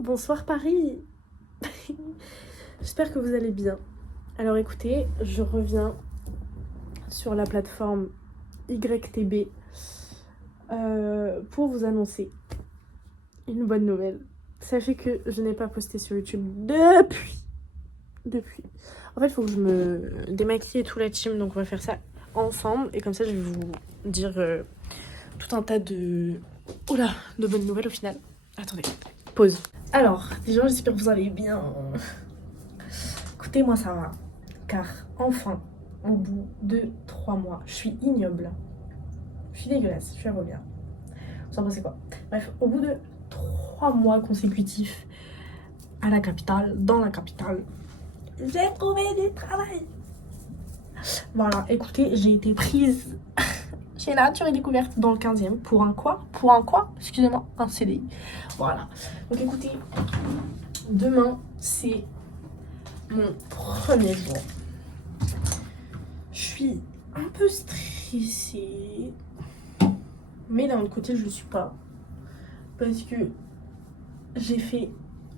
Bonsoir Paris. J'espère que vous allez bien. Alors écoutez, je reviens sur la plateforme YTB pour vous annoncer une bonne nouvelle. Sachez que je n'ai pas posté sur YouTube depuis. En fait, il faut que je me démaquille et tout la team, donc on va faire ça ensemble. Et comme ça, je vais vous dire tout un tas de... Oula, de bonnes nouvelles au final. Attendez, pause. Alors, déjà, j'espère que vous allez bien. Écoutez, moi ça va. Car enfin, au bout de 3 mois, je suis ignoble. Je suis dégueulasse, je vais revenir. Vous en pensez quoi? Bref, au bout de 3 mois consécutifs à la capitale, dans la capitale, j'ai trouvé du travail. Voilà, écoutez, j'ai été prise chez Nature et Découverte dans le 15e. Pour un quoi? Pour un quoi? Excusez-moi, un CDI. Voilà. Donc écoutez, demain, c'est mon premier jour. Je suis un peu stressée, mais d'un autre côté, je le suis pas. Parce que j'ai fait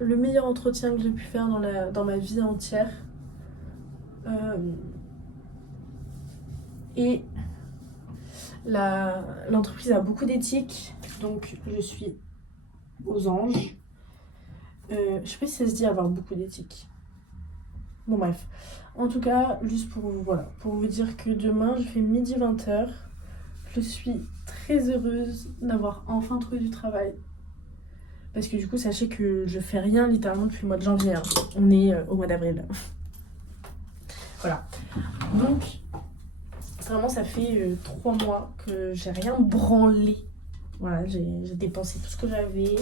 le meilleur entretien que j'ai pu faire dans ma vie entière. Et l'entreprise a beaucoup d'éthique, donc je suis aux anges. Je sais pas si ça se dit avoir beaucoup d'éthique. Bon bref. En tout cas, juste pour vous dire que demain, je fais midi 20h. Je suis très heureuse d'avoir enfin trouvé du travail. Parce que du coup, sachez que je fais rien littéralement depuis le mois de janvier. Hein. On est au mois d'avril. Voilà. Donc, vraiment, ça fait 3 mois que j'ai rien branlé. Voilà, j'ai dépensé tout ce que j'avais.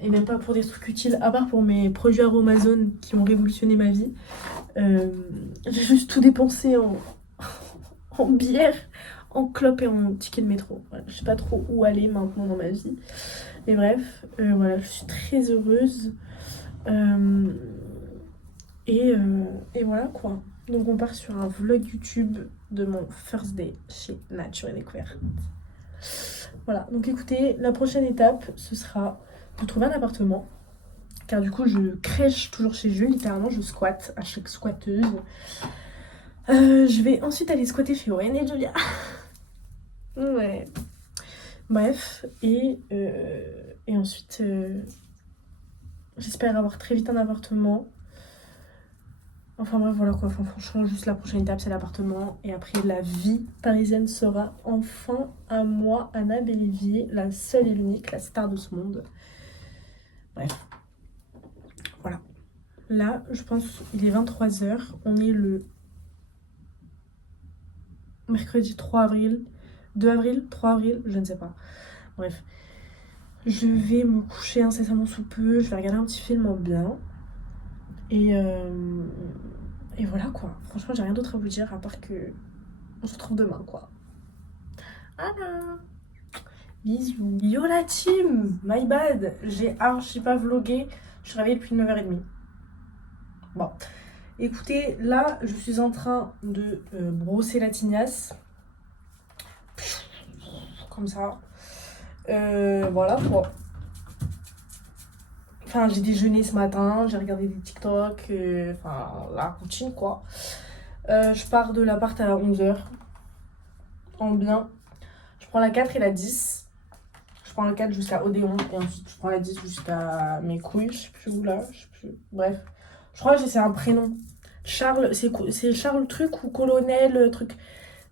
Et même pas pour des trucs utiles, à part pour mes produits Aromazone qui ont révolutionné ma vie. J'ai juste tout dépensé en bière, en clope et en ticket de métro. Voilà, je sais pas trop où aller maintenant dans ma vie. Mais bref, voilà, je suis très heureuse. Et voilà quoi. Donc on part sur un vlog YouTube de mon first day chez Nature et Découverte. Voilà, donc écoutez, la prochaine étape, ce sera de trouver un appartement. Car du coup, je crèche toujours chez Jules, littéralement, je squatte à chaque squatteuse. Je vais ensuite aller squatter chez Owen et Julia. Ouais. Bref, et ensuite, j'espère avoir très vite un appartement. Enfin bref, voilà quoi. Enfin, franchement, juste la prochaine étape, c'est l'appartement. Et après, la vie parisienne sera enfin à moi, Anna Bélivier, la seule et l'unique, la star de ce monde. Bref. Voilà. Là, je pense, il est 23h. On est le mercredi 3 avril. 2 avril 3 avril, je ne sais pas. Bref. Je vais me coucher incessamment sous peu. Je vais regarder un petit film en bien. Et voilà quoi. Franchement, j'ai rien d'autre à vous dire à part que on se retrouve demain quoi. Voilà. Bisous. Yo la team, my bad. J'ai archi pas vlogué. Je suis réveillée depuis 9h30. Bon. Écoutez, là, je suis en train de brosser la tignasse. Comme ça. Voilà quoi. Enfin, j'ai déjeuné ce matin, j'ai regardé des TikTok, enfin, la routine quoi. Je pars de l'appart à 11h, en bien. Je prends la 4 et la 10. Je prends la 4 jusqu'à Odéon, et ensuite je prends la 10 jusqu'à mes couilles, je sais plus où là, je sais plus. Bref, je crois que c'est un prénom. Charles, c'est Charles truc ou colonel truc.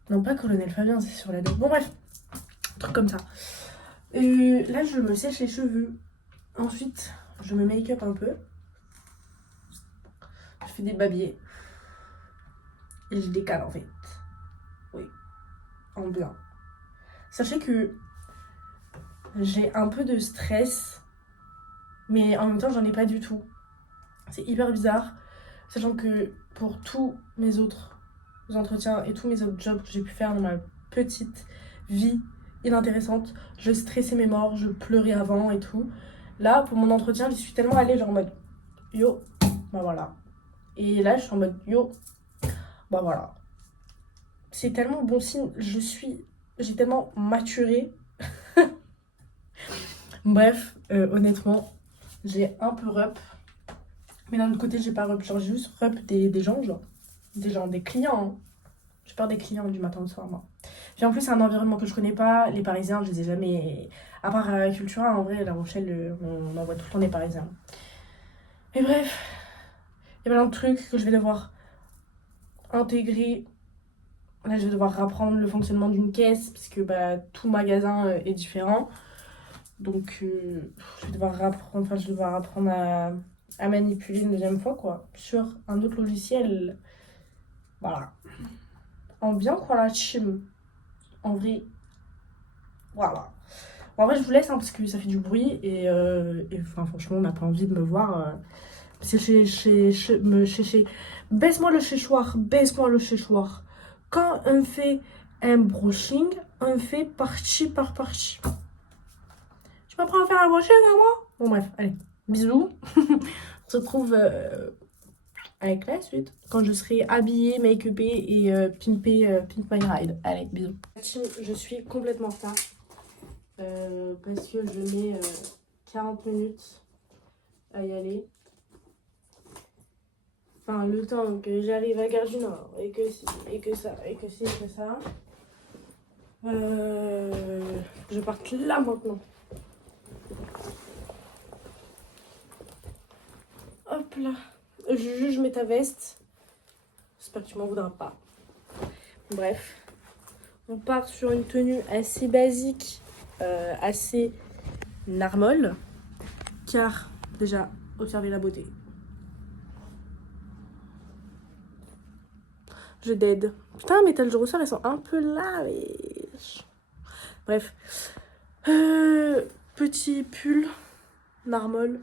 Non, pas colonel Fabien, c'est sur la 2. Bon bref, un truc comme ça. Là, je me sèche les cheveux. Ensuite, je me make-up un peu. Je fais des babiers. Et je décale en fait. Oui, en blanc. Sachez que j'ai un peu de stress, mais en même temps, j'en ai pas du tout. C'est hyper bizarre, sachant que pour tous mes autres entretiens et tous mes autres jobs que j'ai pu faire dans ma petite vie inintéressante, je stressais mes morts, je pleurais avant et tout. Là, pour mon entretien, j'y suis tellement allée, genre en mode yo, bah voilà. Et là, je suis en mode yo, bah voilà. C'est tellement bon signe, j'ai tellement maturé. Bref, honnêtement, j'ai un peu rep. Mais d'un autre côté, j'ai pas rep. Genre, j'ai juste rep des gens, genre. Des clients. Hein. J'ai peur des clients du matin au soir, moi. Puis en plus, c'est un environnement que je connais pas. Les Parisiens, je les ai jamais. À part Cultura, en vrai, La Rochelle, on en voit tout le temps des Parisiens. Mais bref, il y a plein de trucs que je vais devoir intégrer. Là, je vais devoir apprendre le fonctionnement d'une caisse, parce que bah, tout magasin est différent. Donc, je vais devoir apprendre à manipuler une deuxième fois, quoi. Sur un autre logiciel. Voilà. En bien, quoi, la team. En vrai, voilà. En vrai, je vous laisse, hein, parce que ça fait du bruit. Et enfin, franchement, on n'a pas envie de me voir. C'est baisse-moi le chéchoir, baisse-moi le chéchoir. Quand on fait un brushing, on fait partie par partie. Tu m'apprends à faire un brushing à moi? Bon, bref, allez, bisous. On se retrouve avec la suite. Quand je serai habillée, make-upée et pimp my ride. Allez, bisous. Je suis complètement en retard. Parce que je mets 40 minutes à y aller. Enfin, le temps que j'arrive à Gare du Nord, et que ci, et que ça, et que ci, et que ça. Je parte là maintenant. Hop là. Je mets ta veste. J'espère que tu m'en voudras pas. Bref. On part sur une tenue assez basique, assez narmole. Car, déjà, observez la beauté. Je dead. Putain, mes tâches de ressort, elles sont un peu là. Mais... Bref. Petit pull. Narmole.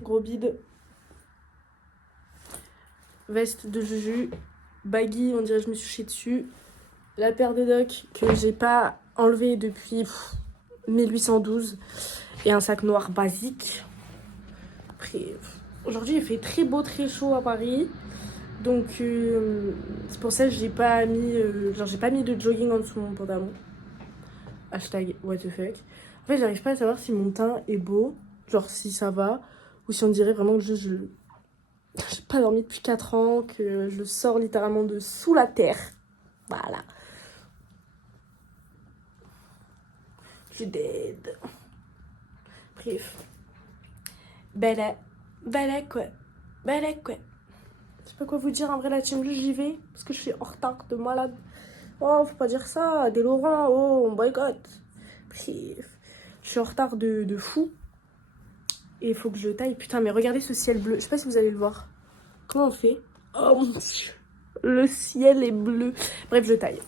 Gros bide. Veste de Juju. Baggy, on dirait que je me suis chiée dessus. La paire de docs que j'ai pas enlevée depuis 1812. Et un sac noir basique. Après, aujourd'hui, il fait très beau, très chaud à Paris. Donc, c'est pour ça que j'ai pas mis de jogging en dessous de mon pantalon. Hashtag what the fuck. En fait, j'arrive pas à savoir si mon teint est beau, genre si ça va, ou si on dirait vraiment que j'ai pas dormi depuis 4 ans, que je sors littéralement de sous la terre. Voilà. Je suis dead. Bref. Belle quoi. Je sais pas quoi vous dire, en vrai, la team, j'y vais. Parce que je suis en retard de malade. Oh, faut pas dire ça. Des Laurent, oh, on boycotte. Bref. Je suis en retard de fou. Et il faut que je taille. Putain, mais regardez ce ciel bleu. Je sais pas si vous allez le voir. Comment on fait? Oh mon dieu. Le ciel est bleu. Bref, je taille.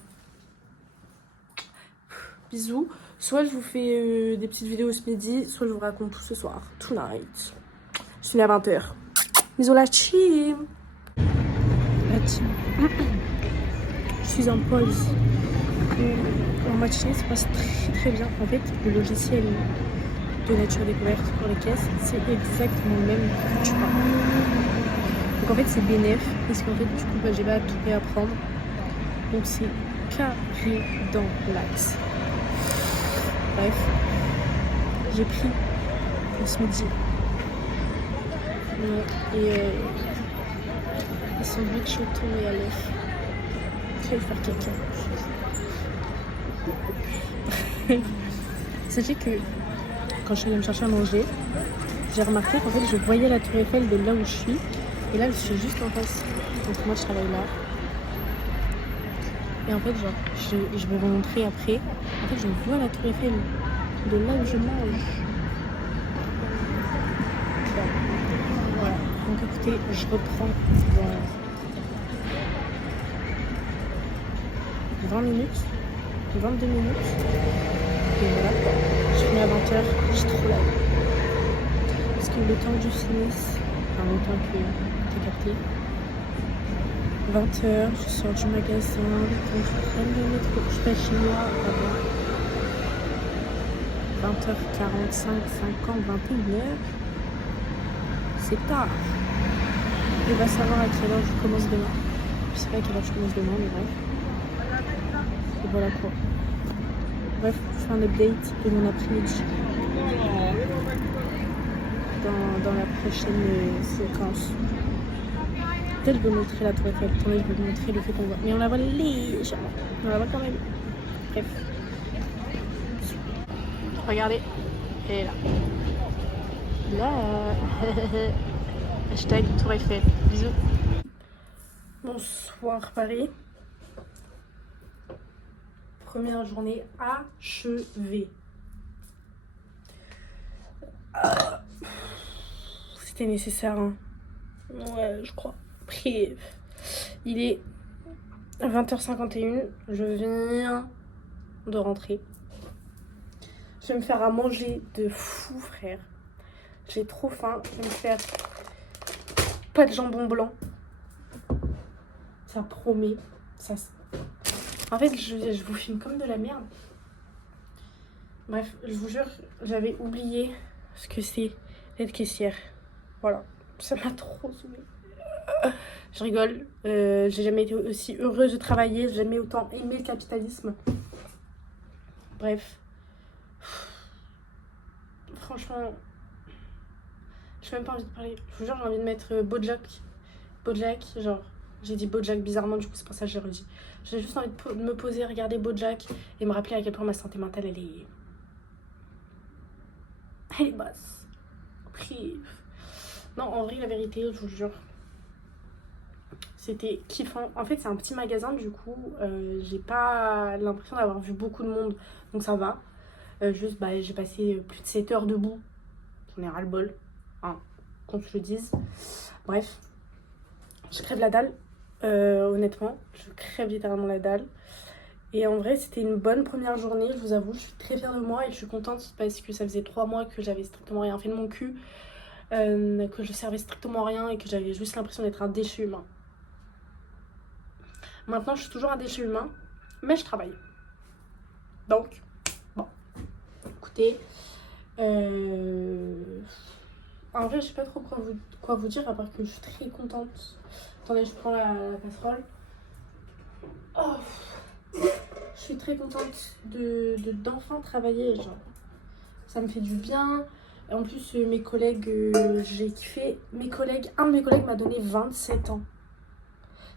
Bisous. Soit je vous fais des petites vidéos ce midi, soit je vous raconte tout ce soir. Tonight. Je finis à 20h. Bisous la team. Je suis en pause. En matinée, ça passe très très bien. En fait, le logiciel de nature découverte pour les caisses, c'est exactement le même que tu vois. Donc en fait, c'est bénéf parce qu'en fait, du coup, bah, j'ai pas à tout réapprendre. Donc c'est carré dans l'axe. Bref, j'ai pris le smoothie. Et sandwich au thon et à l'œuf. Je vais faire quelqu'un. Sachez que quand je suis allée me chercher à manger, j'ai remarqué qu'en fait je voyais la tour Eiffel de là où je suis. Et là je suis juste en face. Donc moi je travaille là. Et en fait genre je vais vous montrer après. En fait je vois la tour Eiffel de là où je mange. Voilà. Donc écoutez, je reprends dans 20 minutes, 22 minutes. Et voilà, je finis à 20h, j'ai trop la haine. Parce que le temps que je finisse, enfin le temps que j'ai capté, 20h, je sors du magasin, quand je prenne le métro, je passe chez moi avant 20h45, 50, 21h. C'est tard. Il va savoir à quelle heure je commence demain. Je sais pas à quelle heure je commence demain, mais bref. Et voilà quoi. Bref, je fais un update de mon après-midi dans la prochaine séquence. Peut-être je vais vous montrer la tour Eiffel. Attendez, je vais vous montrer le fait qu'on voit. Mais on la voit légèrement. On la voit quand même. Bref. Regardez. Elle est là. Là. Hashtag tour Eiffel. Bisous. Bonsoir Paris. Première journée achevée. C'était nécessaire, hein. Ouais, je crois. Bref. Il est 20h51. Je viens de rentrer. Je vais me faire à manger de fou, frère. J'ai trop faim. Je vais me faire pas de jambon blanc. Ça promet. Ça... En fait, je vous filme comme de la merde. Bref, je vous jure, j'avais oublié ce que c'est d'être caissière. Voilà, ça m'a trop saoulée. Je rigole, j'ai jamais été aussi heureuse de travailler, j'ai jamais autant aimé le capitalisme. Bref. Franchement, j'ai même pas envie de parler. Je vous jure, j'ai envie de mettre Bojack. Bojack, genre, j'ai dit Bojack bizarrement, du coup c'est pour ça que j'ai redit. J'ai juste envie de me poser, regarder Bojack et me rappeler à quel point ma santé mentale, elle est basse. Bref. Non, en vrai, la vérité, je vous jure, c'était kiffant. En fait, c'est un petit magasin, du coup, j'ai pas l'impression d'avoir vu beaucoup de monde, donc ça va. Juste, bah, j'ai passé plus de 7 heures debout. J'en ai ras-le-bol, hein, qu'on se le dise. Bref, je crève la dalle, honnêtement. Je crève littéralement la dalle. Et en vrai, c'était une bonne première journée, je vous avoue. Je suis très fière de moi et je suis contente parce que ça faisait 3 mois que j'avais strictement rien fait de mon cul. Que je servais strictement rien et que j'avais juste l'impression d'être un déchet humain. Maintenant, je suis toujours un déchet humain, mais je travaille. Donc, bon, écoutez, en vrai, je sais pas trop quoi vous dire, à part que je suis très contente. Attendez, je prends la casserole. Oh, je suis très contente d'enfin travailler, genre. Ça me fait du bien. En plus, mes collègues, j'ai kiffé. Un de mes collègues m'a donné 27 ans.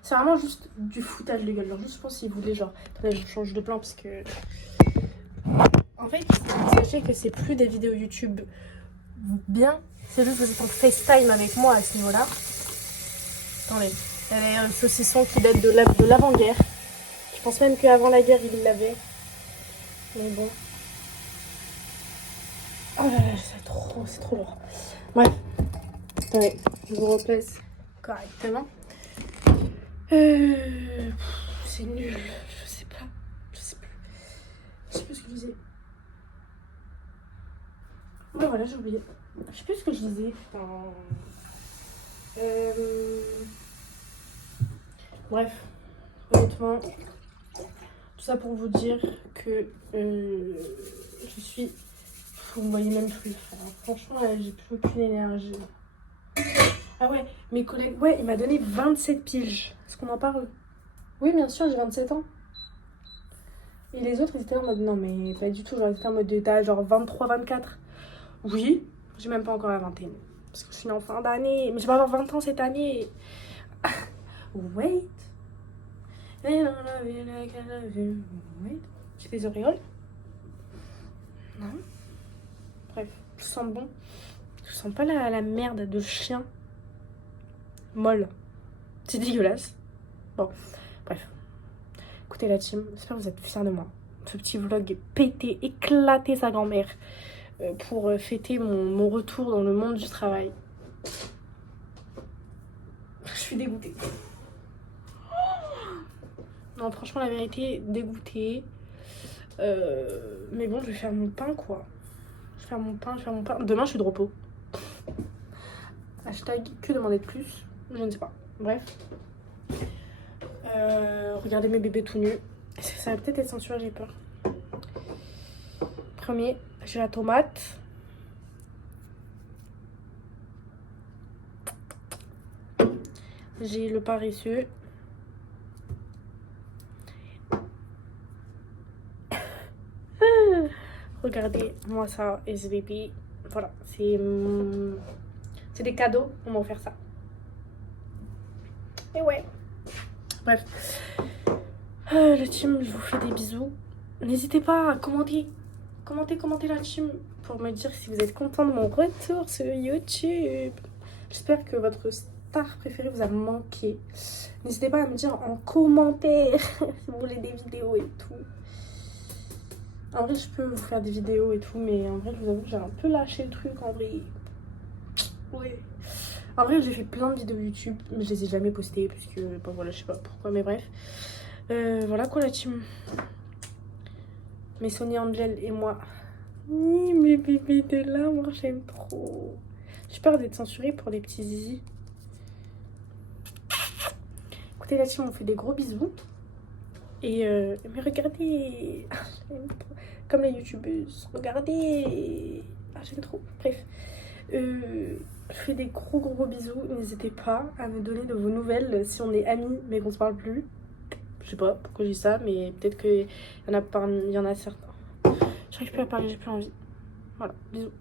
C'est vraiment juste du foutage de gueule. Genre, juste, je pense qu'il voulait, genre... Attendez, je change de plan parce que... En fait, sachez que c'est plus des vidéos YouTube bien. C'est juste que vous êtes en FaceTime avec moi à ce niveau-là. Attendez. Il y a un saucisson qui date de l'avant-guerre. Je pense même qu'avant la guerre, il l'avait. Mais bon. Oh là là, c'est trop lourd. Bref. Attendez, je vous replace correctement. C'est nul. Je sais pas. Je sais plus ce que je disais. Ouais, voilà, j'ai oublié. Je sais plus ce que je disais. Putain. Bref. Honnêtement. Tout ça pour vous dire que je suis... Vous me voyez même plus. Alors, franchement, j'ai plus aucune énergie. Ah ouais, mes collègues... Ouais, il m'a donné 27 piges. Est-ce qu'on en parle? Oui, bien sûr, j'ai 27 ans. Et les autres, ils étaient en mode... Non, mais pas du tout. Genre, ils étaient en mode d'état, genre 23, 24. Oui, j'ai même pas encore la vingtaine. Parce que je suis en fin d'année. Mais je vais avoir 20 ans cette année. Wait. Wait. J'ai des auréoles? Non. Bref, je sens bon. Je sens pas la merde de chien. Molle. C'est dégueulasse. Bon, bref. Écoutez la team, j'espère que vous êtes fiers de moi. Ce petit vlog pété, éclaté sa grand-mère pour fêter mon retour dans le monde du travail. Je suis dégoûtée. Non, franchement, la vérité, dégoûtée. Mais bon, je vais faire mon pain, quoi. Je vais faire mon pain. Demain, je suis de repos. Hashtag que demander de plus? Je ne sais pas. Bref. Regardez mes bébés tout nus. Ça va peut-être être censuré, j'ai peur. Premier, j'ai la tomate. J'ai le paresseux. regardez, moi ça, SVP. Voilà, c'est des cadeaux, on m'a offert ça. Et ouais. Bref. Le team, je vous fais des bisous. N'hésitez pas à commenter la team pour me dire si vous êtes content de mon retour sur YouTube. J'espère que votre star préférée vous a manqué. N'hésitez pas à me dire en commentaire si vous voulez des vidéos et tout. En vrai, je peux vous faire des vidéos et tout, mais en vrai, je vous avoue que j'ai un peu lâché le truc en vrai. Oui. En vrai, j'ai fait plein de vidéos YouTube, mais je les ai jamais postées parce que, bon voilà, je sais pas pourquoi, mais bref. Voilà quoi la team. Mais Sonia Angel et moi. Mes bébés de l'amour, j'aime trop. J'ai peur d'être censurée pour les petits zizi. Écoutez la team, on fait des gros bisous. Et mais regardez, j'aime trop. Comme les youtubeuses, regardez. Ah j'aime trop. Bref, je fais des gros bisous. N'hésitez pas à me donner de vos nouvelles si on est amis mais qu'on se parle plus. Je sais pas pourquoi je dis ça, mais peut-être qu'il y en a certains. J'arrive plus à parler, j'ai plus envie. Voilà, bisous.